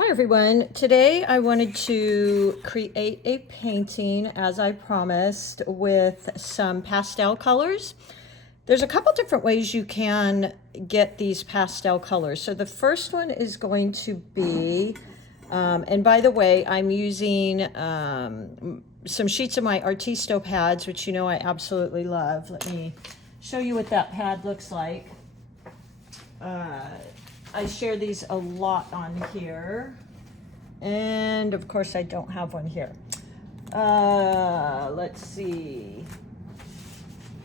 Hi everyone. Today I wanted to create a painting, as I promised, with some pastel colors. There's a couple different ways you can get these pastel colors. So the first one is going to be, and by the way, I'm using some sheets of my Artisto pads, which you know I absolutely love. Let me show you what that pad looks like. I share these a lot on here, and of course I don't have one here. Let's see.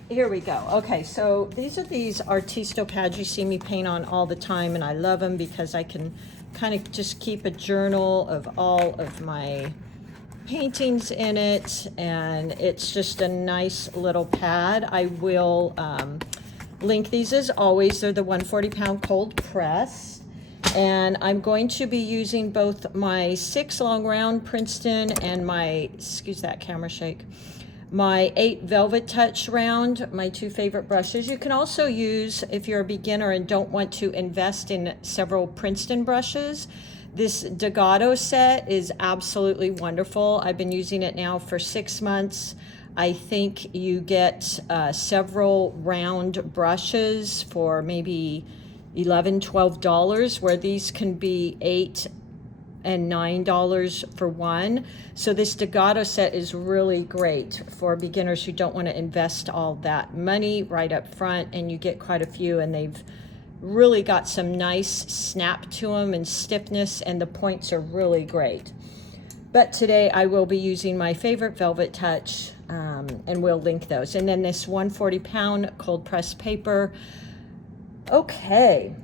Here we go. Okay, so these are these Artisto pads you see me paint on all the time, and I love them because I can kind of just keep a journal of all of my paintings in it, and it's just a nice little pad. I will link these as always. They're the 140-pound cold press, and I'm going to be using both my 6 long round Princeton and my, excuse that camera shake, my 8 Velvet Touch round, my 2 favorite brushes. You can also use, if you're a beginner and don't want to invest in several Princeton brushes, this Degado set is absolutely wonderful. I've been using it now for 6 months. I think you get several round brushes for maybe $11, $12, where these can be $8 and $9 for one. So this Degado set is really great for beginners who don't want to invest all that money right up front, and you get quite a few, and they've really got some nice snap to them and stiffness, and the points are really great. But today I will be using my favorite Velvet Touch, and we'll link those. And then this 140-pound cold press paper. Okay,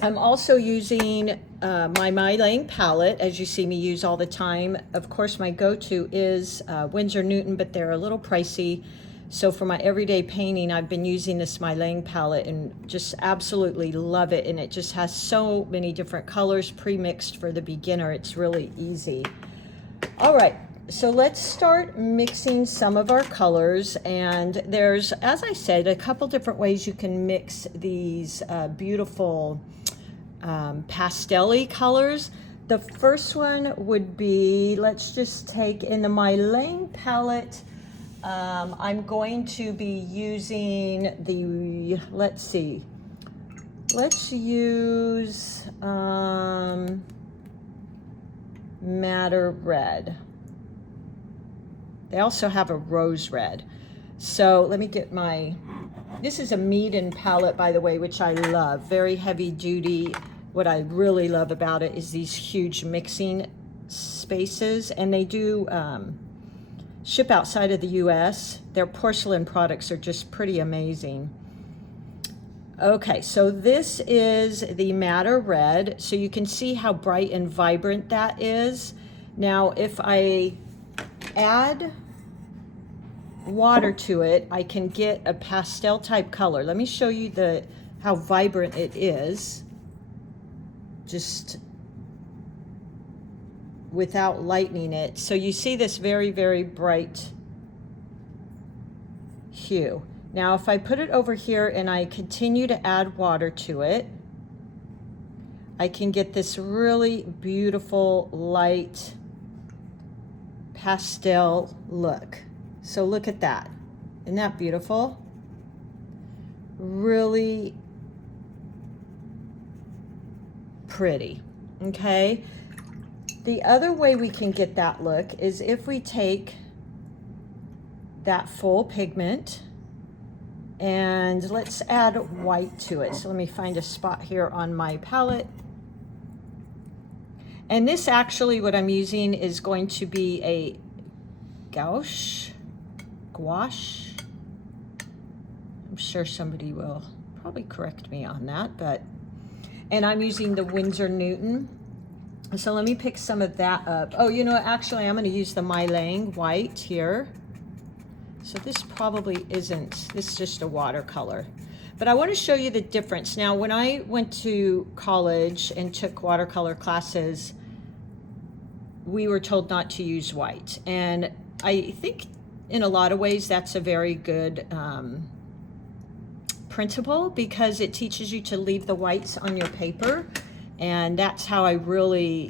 I'm also using my MeiLang palette, as you see me use all the time. Of course, my go-to is Winsor Newton, but they're a little pricey. So for my everyday painting, I've been using this MeiLang palette and just absolutely love it. And it just has so many different colors pre-mixed for the beginner. It's really easy. All right, so let's start mixing some of our colors. And there's, as I said, a couple different ways you can mix these beautiful pastel-y colors. The first one would be, let's just take in the MeiLang palette, I'm going to be using the, let's see, let's use Madder Red. They also have a rose red. So let me get my, this is a Meeden palette, by the way, which I love. Very heavy duty. What I really love about it is these huge mixing spaces, and they do ship outside of the US. Their porcelain products are just pretty amazing. Okay, so this is the Madder Red. So you can see how bright and vibrant that is. Now, if I add water to it, I can get a pastel type color. Let me show you how vibrant it is, just without lightening it. So you see this very, very bright hue. Now, if I put it over here and I continue to add water to it, I can get this really beautiful light pastel look. So look at that. Isn't that beautiful? Really pretty. Okay. The other way we can get that look is if we take that full pigment and let's add white to it. So let me find a spot here on my palette. And this actually, what I'm using is going to be a gouache. I'm sure somebody will probably correct me on that, and I'm using the Winsor Newton. So let me pick some of that up. Oh, you know, actually I'm going to use the MeiLang white here. So this probably isn't, this is just a watercolor. But I want to show you the difference. Now, when I went to college and took watercolor classes, we were told not to use white. And I think in a lot of ways that's a very good principle, because it teaches you to leave the whites on your paper. And that's how I really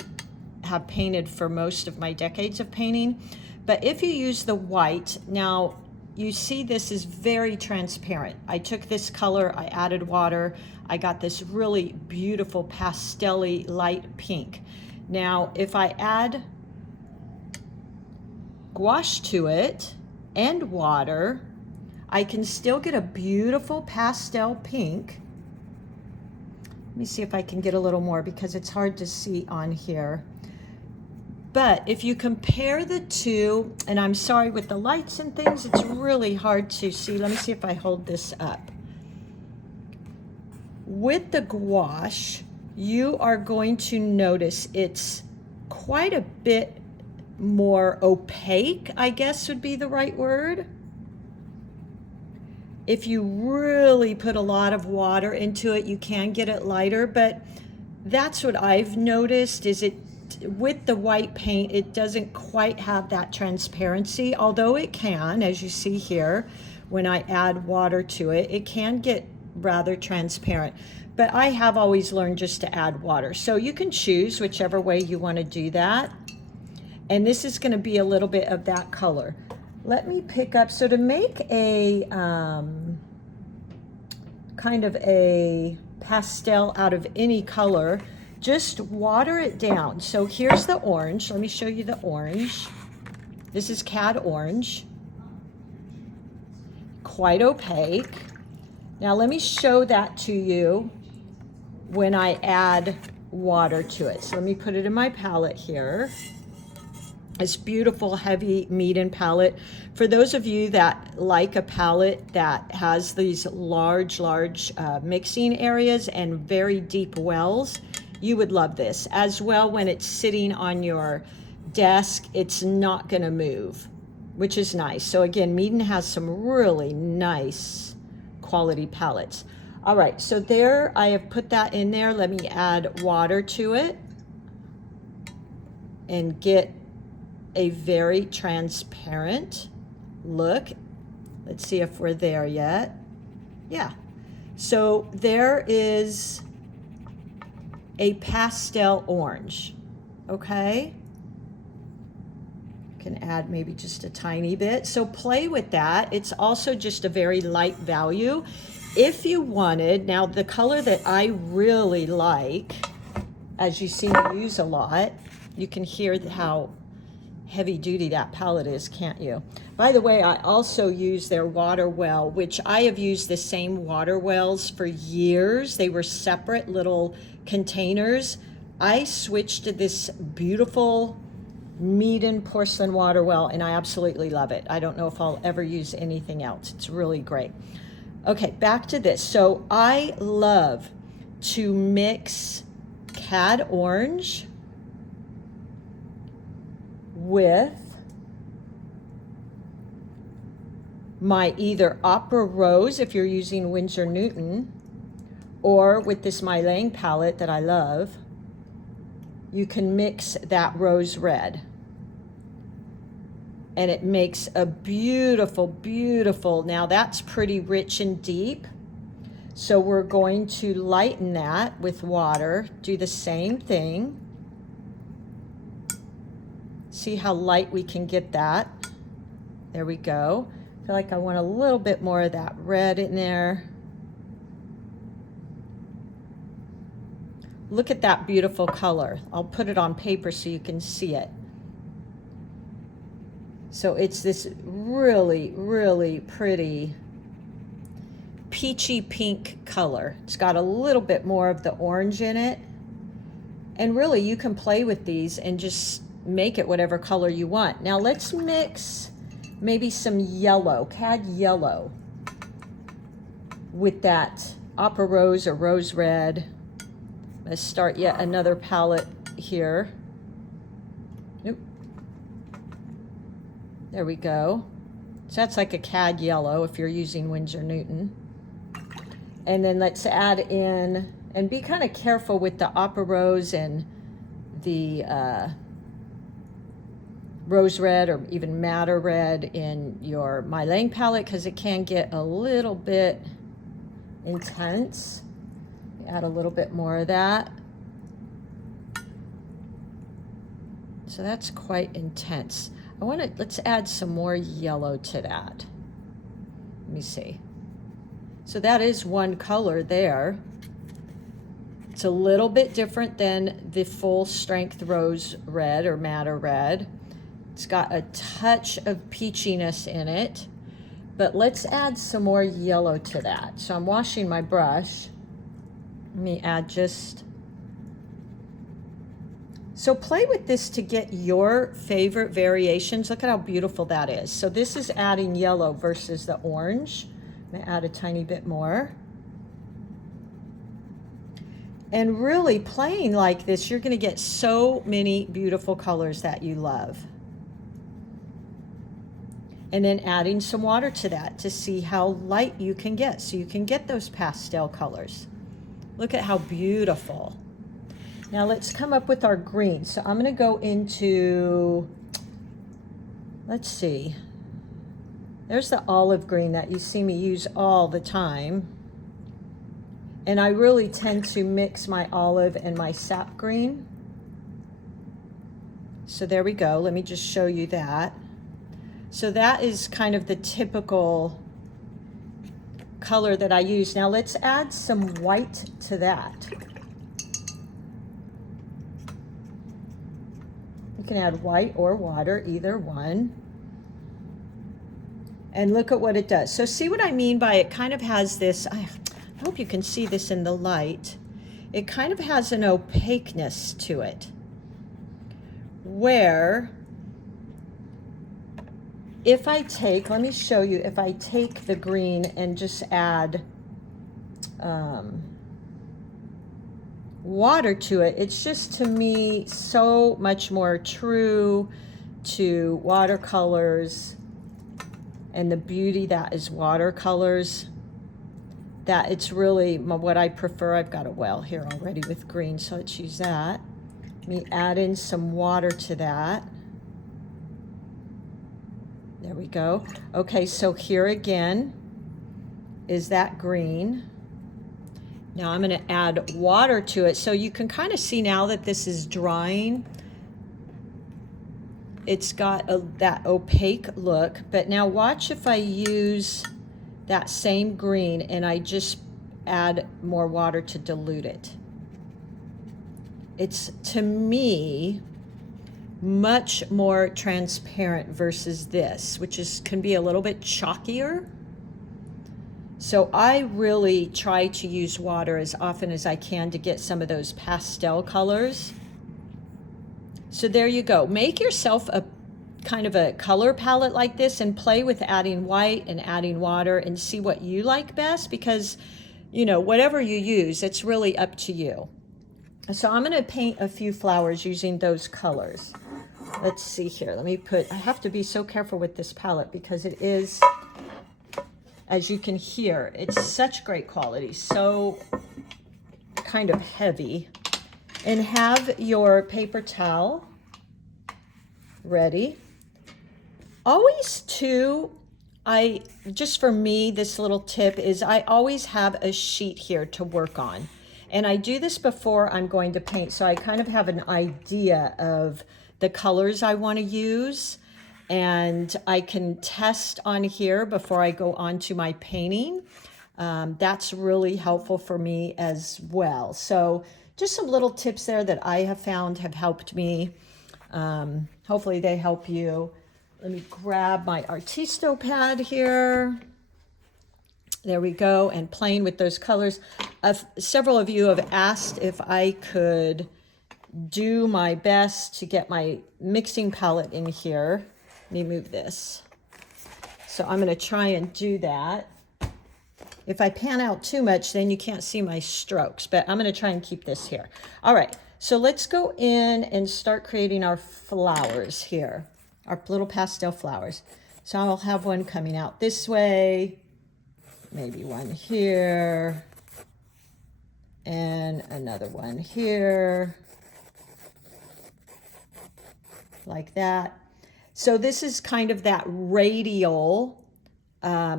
have painted for most of my decades of painting. But if you use the white, now you see this is very transparent. I took this color, I added water, I got this really beautiful pastel-y light pink. Now, if I add gouache to it and water, I can still get a beautiful pastel pink. Let me see if I can get a little more because it's hard to see on here. But if you compare the two, and I'm sorry with the lights and things, it's really hard to see. Let me see if I hold this up. With the gouache, you are going to notice it's quite a bit more opaque, I guess would be the right word. If you really put a lot of water into it, you can get it lighter, but that's what I've noticed is it with the white paint, it doesn't quite have that transparency, although it can, as you see here, when I add water to it, it can get rather transparent. But I have always learned just to add water. So you can choose whichever way you want to do that. And this is going to be a little bit of that color. Let me pick up, so to make a kind of a pastel out of any color, just water it down. So here's the orange. Let me show you the orange. This is cad orange. Quite opaque. Now let me show that to you when I add water to it. So let me put it in my palette here. This beautiful heavy Meeden palette. For those of you that like a palette that has these large mixing areas and very deep wells, you would love this. As well, when it's sitting on your desk, it's not gonna move, which is nice. So again, Meeden has some really nice quality palettes. All right, so there, I have put that in there. Let me add water to it and get a very transparent look. Let's see if we're there yet. Yeah. So there is a pastel orange, okay? You can add maybe just a tiny bit. So play with that. It's also just a very light value. If you wanted, now the color that I really like, as you see me use a lot, you can hear how heavy duty that palette is, can't you? By the way, I also use their water well, which I have used the same water wells for years. They were separate little containers. I switched to this beautiful Meeden porcelain water well, and I absolutely love it. I don't know if I'll ever use anything else. It's really great. Okay, back to this. So I love to mix cad orange with my either Opera Rose, if you're using Winsor Newton, or with this MeiLang palette that I love, you can mix that rose red. And it makes a beautiful, beautiful, now that's pretty rich and deep. So we're going to lighten that with water, do the same thing. See how light we can get that. There we go. I feel like I want a little bit more of that red in there. Look at that beautiful color. I'll put it on paper so you can see it. So it's this really, really pretty peachy pink color. It's got a little bit more of the orange in it. And really you can play with these and just make it whatever color you want. Now let's mix maybe some yellow, cad yellow, with that Opera Rose or Rose Red. Let's start yet another palette here. Nope. There we go. So that's like a cad yellow if you're using Winsor Newton. And then let's add in, and be kind of careful with the Opera Rose and the Rose Red or even Madder Red in your MeiLang palette, because it can get a little bit intense. Add a little bit more of that. So that's quite intense. Let's add some more yellow to that. Let me see. So that is one color there. It's a little bit different than the full strength rose red or madder red. It's got a touch of peachiness in it, but let's add some more yellow to that. So I'm washing my brush. Let me add just... So play with this to get your favorite variations. Look at how beautiful that is. So this is adding yellow versus the orange. I'm gonna add a tiny bit more. And really playing like this, you're gonna get so many beautiful colors that you love. And then adding some water to that to see how light you can get, so you can get those pastel colors. Look at how beautiful. Now let's come up with our green. So I'm gonna go into, let's see, there's the olive green that you see me use all the time. And I really tend to mix my olive and my sap green. So there we go, let me just show you that. So that is kind of the typical color that I use. Now let's add some white to that. You can add white or water, either one. And look at what it does. So see what I mean by it kind of has this, I hope you can see this in the light. It kind of has an opaqueness to it, where if I take, let me show you, if I take the green and just add water to it, it's just, to me, so much more true to watercolors and the beauty that is watercolors, that it's really what I prefer. I've got a well here already with green, so let's use that. Let me add in some water to that. There we go. Okay, so here again is that green. Now I'm going to add water to it, so you can kind of see now that this is drying. It's got that opaque look, but now watch if I use that same green and I just add more water to dilute it. It's, to me, much more transparent versus this, which can be a little bit chalkier. So I really try to use water as often as I can to get some of those pastel colors. So there you go. Make yourself a kind of a color palette like this and play with adding white and adding water and see what you like best, because, you know, whatever you use, it's really up to you. So I'm going to paint a few flowers using those colors. Let's see here. I have to be so careful with this palette because it is, as you can hear, it's such great quality, so kind of heavy. And have your paper towel ready. Always too, just for me, this little tip is I always have a sheet here to work on. And I do this before I'm going to paint, so I kind of have an idea of the colors I want to use. And I can test on here before I go on to my painting. That's really helpful for me as well. So just some little tips there that I have found have helped me. Hopefully they help you. Let me grab my Artisto pad here. There we go, and playing with those colors. Several of you have asked if I could do my best to get my mixing palette in here. Let me move this. So I'm going to try and do that. If I pan out too much, then you can't see my strokes, but I'm going to try and keep this here. All right, so let's go in and start creating our flowers here, our little pastel flowers. So I'll have one coming out this way, maybe one here, and another one here, like that. So this is kind of that radial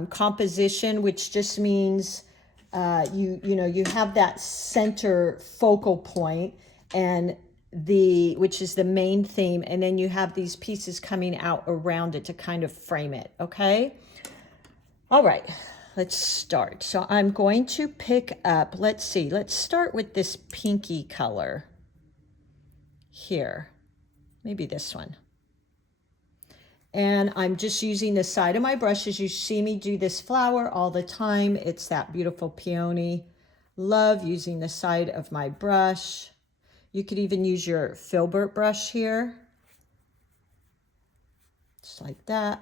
composition, which just means you have that center focal point, and which is the main theme, and then you have these pieces coming out around it to kind of frame it, okay? All right, let's start. So I'm going to pick up, let's see, let's start with this pinky color here, maybe this one. And I'm just using the side of my brush. As you see me do this flower all the time, it's that beautiful peony. Love using the side of my brush. You could even use your filbert brush here, just like that.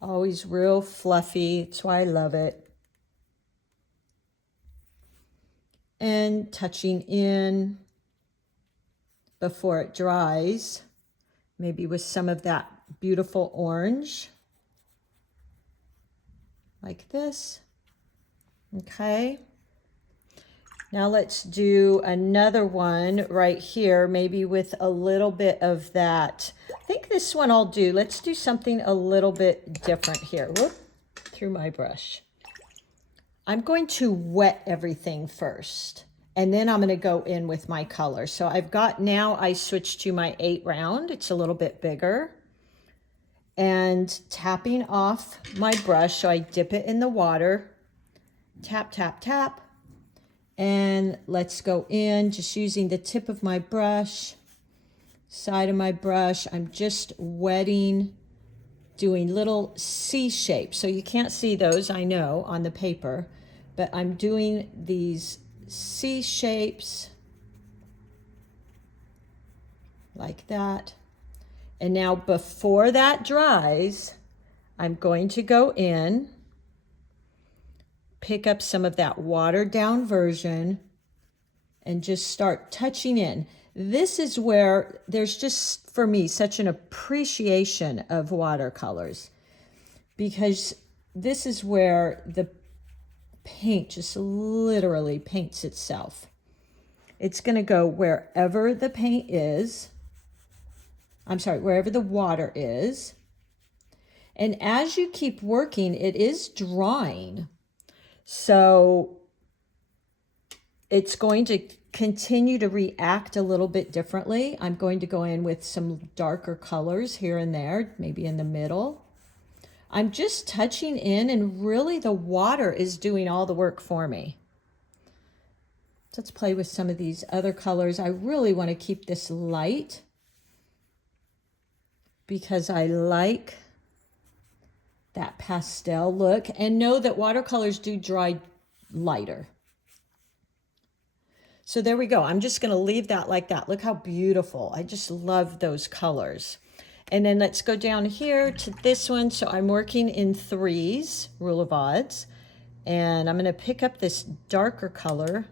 Always real fluffy, that's why I love it. And touching in before it dries, maybe with some of that beautiful orange, like this. Okay. Now let's do another one right here, maybe with a little bit of that. I think this one I'll do. Let's do something a little bit different here. Whoop, through my brush. I'm going to wet everything first, and then I'm going to go in with my color. So I've got, now I switched to my 8 round. It's a little bit bigger. And tapping off my brush, so I dip it in the water. Tap, tap, tap. And let's go in, just using the tip of my brush, side of my brush. I'm just wetting, doing little C shapes. So you can't see those, I know, on the paper, but I'm doing these C shapes like that. And now before that dries, I'm going to go in, pick up some of that watered down version, and just start touching in. This is where there's just, for me, such an appreciation of watercolors, because this is where the paint just literally paints itself. It's going to go wherever the paint is. I'm sorry, wherever the water is. And as you keep working, it is drying. So it's going to continue to react a little bit differently. I'm going to go in with some darker colors here and there, maybe in the middle. I'm just touching in, and really the water is doing all the work for me. Let's play with some of these other colors. I really want to keep this light because I like that pastel look, and know that watercolors do dry lighter. So there we go. I'm just going to leave that like that. Look how beautiful. I just love those colors. And then let's go down here to this one. So I'm working in 3s, rule of odds, and I'm going to pick up this darker color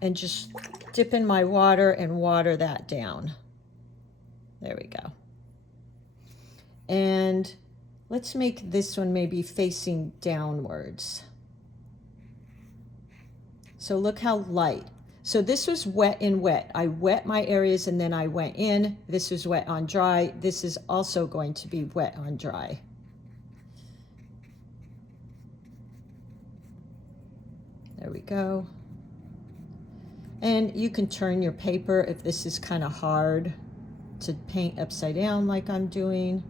and just dip in my water and water that down. There we go. And let's make this one maybe facing downwards. So look how light. So this was wet and wet. I wet my areas and then I went in. This was wet on dry. This is also going to be wet on dry. There we go. And you can turn your paper if this is kind of hard to paint upside down like I'm doing.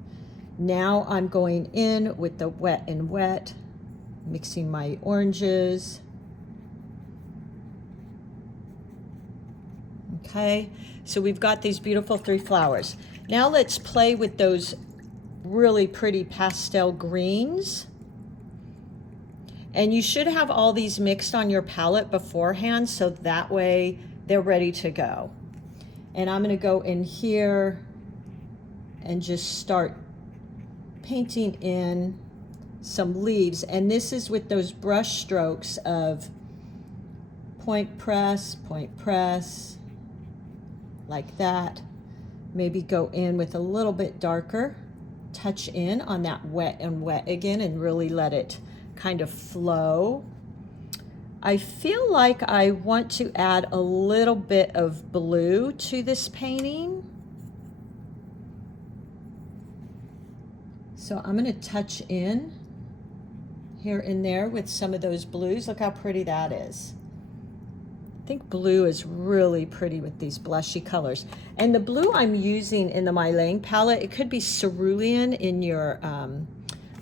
Now I'm going in with the wet and wet, mixing my oranges. Okay, so we've got these beautiful 3 flowers. Now let's play with those really pretty pastel greens. And you should have all these mixed on your palette beforehand, so that way they're ready to go. And I'm going to go in here and just start painting in some leaves. And this is with those brush strokes of point press, like that. Maybe go in with a little bit darker, touch in on that wet and wet again, and really let it kind of flow. I feel like I want to add a little bit of blue to this painting. So I'm going to touch in here and there with some of those blues. Look how pretty that is. I think blue is really pretty with these blushy colors. And the blue I'm using in the MeiLang palette, it could be cerulean in your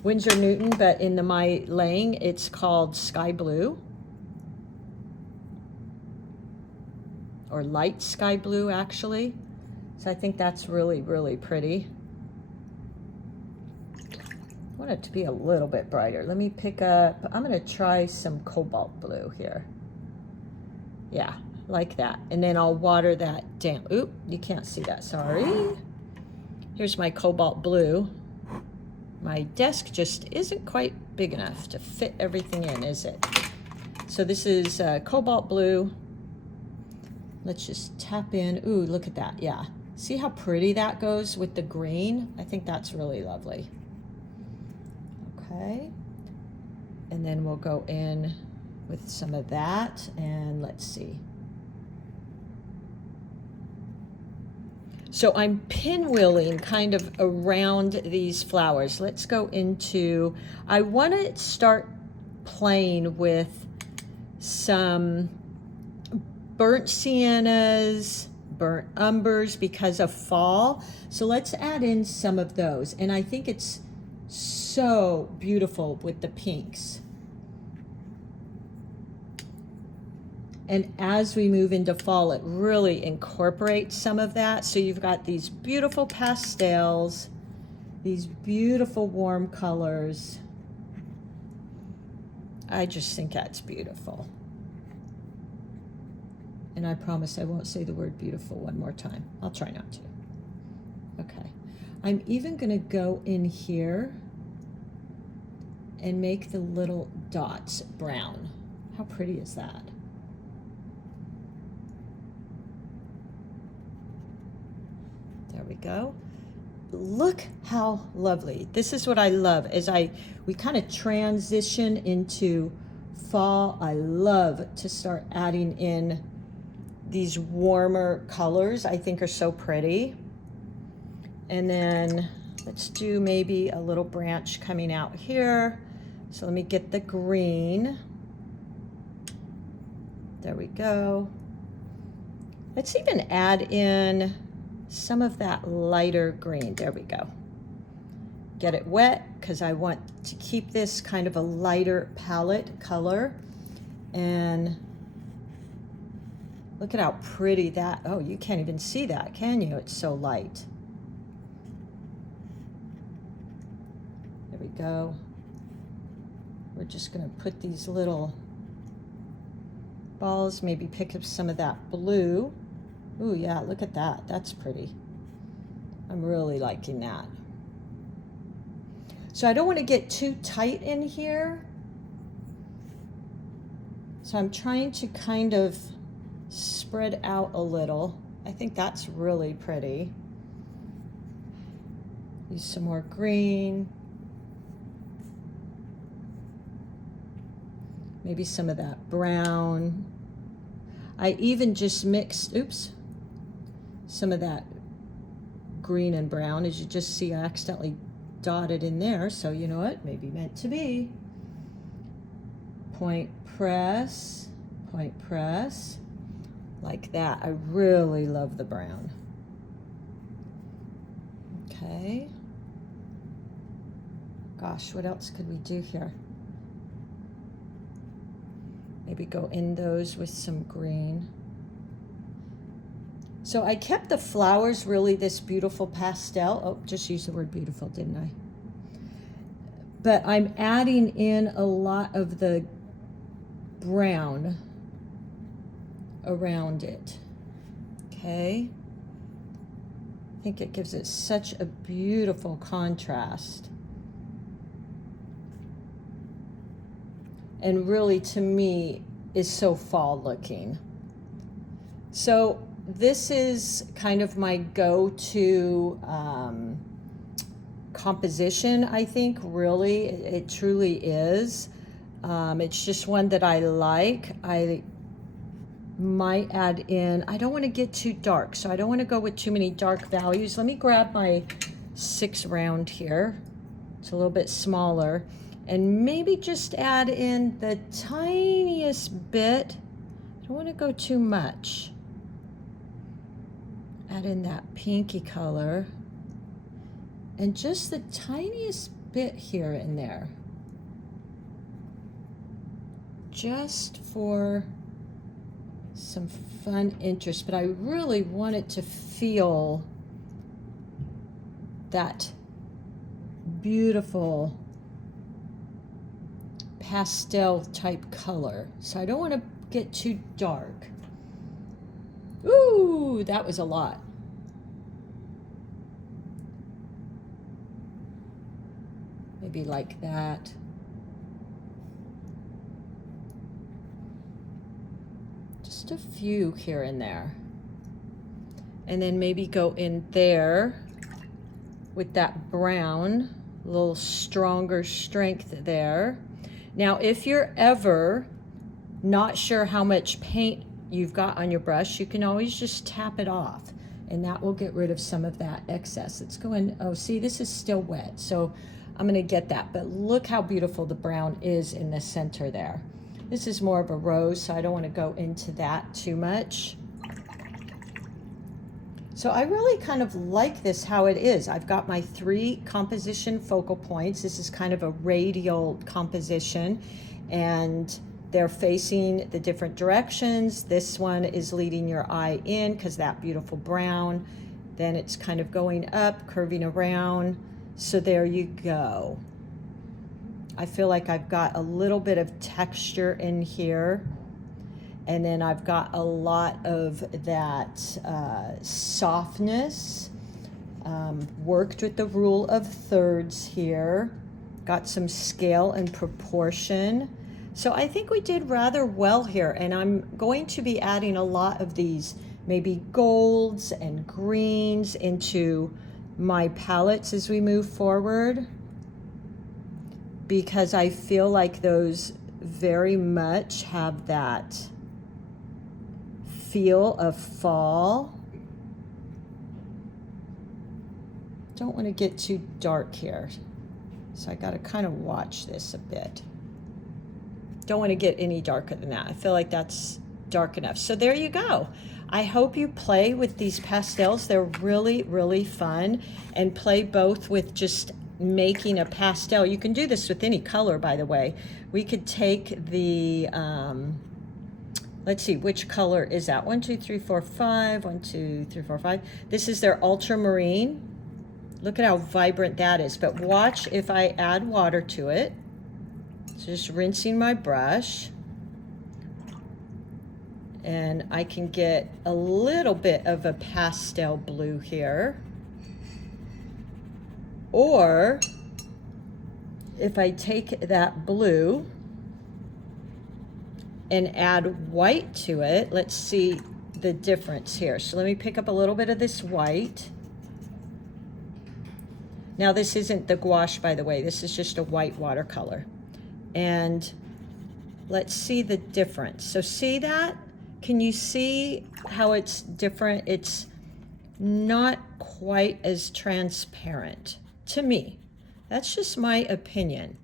Winsor Newton, but in the MeiLang, it's called sky blue. Or light sky blue, actually. So I think that's really, really pretty. I want it to be a little bit brighter. Let me pick up, I'm gonna try some cobalt blue here. Yeah, like that. And then I'll water that down. Oop, you can't see that, sorry. Here's my cobalt blue. My desk just isn't quite big enough to fit everything in, is it? So this is cobalt blue. Let's just tap in. Ooh, look at that, yeah. See how pretty that goes with the green? I think that's really lovely. Okay, and then we'll go in with some of that, and let's see. So I'm pinwheeling kind of around these flowers. Let's go into, I want to start playing with some burnt siennas, burnt umbers because of fall. So let's add in some of those. And I think it's so beautiful with the pinks. And as we move into fall, it really incorporates some of that. So you've got these beautiful pastels, these beautiful warm colors. I just think that's beautiful. And I promise I won't say the word beautiful one more time. I'll try not to. Okay. I'm even gonna go in here and make the little dots brown. How pretty is that? There we go. Look how lovely. This is what I love as we kind of transition into fall. I love to start adding in these warmer colors. I think are so pretty. And then let's do maybe a little branch coming out here. So let me get the green. There we go. Let's even add in some of that lighter green. There we go. Get it wet because I want to keep this kind of a lighter palette color. And look at how pretty that, oh, you can't even see that, can you? It's so light. There we go. We're just gonna put these little balls, maybe pick up some of that blue. Ooh, yeah, look at that. That's pretty. I'm really liking that. So I don't want to get too tight in here. So I'm trying to kind of spread out a little. I think that's really pretty. Use some more green. Maybe some of that brown. I even just mixed, oops, some of that green and brown. As you just see, I accidentally dotted in there. So you know what, maybe meant to be. Point press, like that. I really love the brown. Okay. Gosh, what else could we do here? Maybe go in those with some green. So I kept the flowers really this beautiful pastel. Oh, just used the word beautiful, didn't I? But I'm adding in a lot of the brown around it. Okay. I think it gives it such a beautiful contrast. And really, to me, is so fall looking. So this is kind of my go-to composition, I think, really. It truly is. It's just one that I like. I might add in, I don't want to get too dark, so I don't want to go with too many dark values. Let me grab my 6 round here. It's a little bit smaller. and maybe just add in the tiniest bit. I don't want to go too much. Add in that pinky color and just the tiniest bit here and there, just for some fun interest, but I really want it to feel that beautiful pastel type color. So I don't want to get too dark. Ooh, that was a lot. Maybe like that. Just a few here and there. And then maybe go in there with that brown, a little stronger strength there. Now, if you're ever not sure how much paint you've got on your brush, you can always just tap it off, and that will get rid of some of that excess. Let's go in. Oh, see, this is still wet, so I'm going to get that. But look how beautiful the brown is in the center there. This is more of a rose, so I don't want to go into that too much. So I really kind of like this how it is. I've got my 3 composition focal points. This is kind of a radial composition, and they're facing the different directions. This one is leading your eye in because that beautiful brown. Then it's kind of going up, curving around. So there you go. I feel like I've got a little bit of texture in here. And then I've got a lot of that softness. Worked with the rule of thirds here. Got some scale and proportion. So I think we did rather well here. And I'm going to be adding a lot of these maybe golds and greens into my palettes as we move forward, because I feel like those very much have that feel of fall. Don't want to get too dark here, so I got to kind of watch this a bit. Don't want to get any darker than that. I feel like that's dark enough. So there you go. I hope you play with these pastels. They're really, really fun, and play both with just making a pastel. You can do this with any color, by the way. We could take the, let's see, which color is that? 1, 2, 3, 4, 5. 1, 2, 3, 4, 5. This is their ultramarine. Look at how vibrant that is. But watch if I add water to it. So just rinsing my brush. And I can get a little bit of a pastel blue here. Or if I take that blue and add white to it, let's see the difference here. So let me pick up a little bit of this white. Now this isn't the gouache, by the way. This is just a white watercolor. And let's see the difference. So see that? Can you see how it's different? It's not quite as transparent to me. That's just my opinion.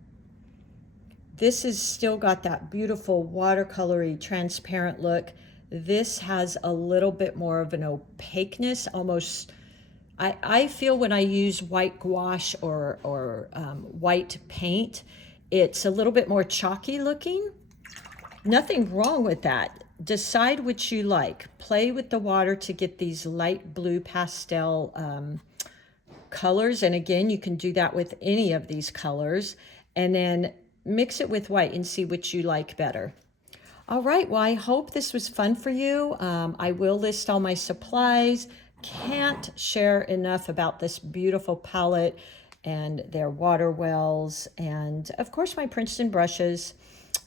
This has still got that beautiful watercolory transparent look. This has a little bit more of an opaqueness, almost. I feel when I use white gouache or white paint, it's a little bit more chalky looking. Nothing wrong with that. Decide which you like. Play with the water to get these light blue pastel colors. And again, you can do that with any of these colors. And then mix it with white and see which you like better. All right, well, I hope this was fun for you. I will list all my supplies. Can't share enough about this beautiful palette and their water wells. And of course, my Princeton brushes.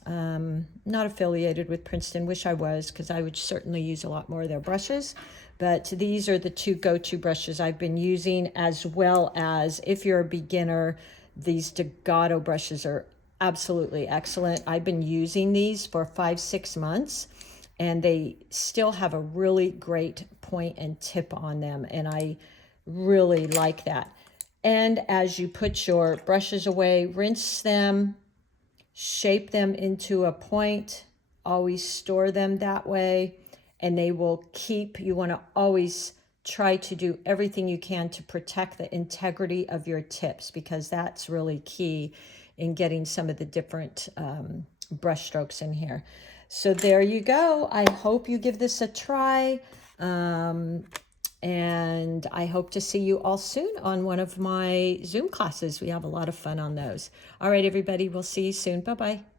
Not affiliated with Princeton, wish I was, because I would certainly use a lot more of their brushes. But these are the 2 go-to brushes I've been using, as well as, if you're a beginner, these Degato brushes are absolutely excellent. I've been using these for 5-6 months, and they still have a really great point and tip on them, and I really like that. And as you put your brushes away, rinse them shape them into a point, always store them that way, and they will keep, you want to always try to do everything you can to protect the integrity of your tips, because that's really key in getting some of the different brush strokes in here. So there you go. I hope you give this a try. And I hope to see you all soon on one of my Zoom classes. We have a lot of fun on those. All right, everybody, we'll see you soon. Bye-bye.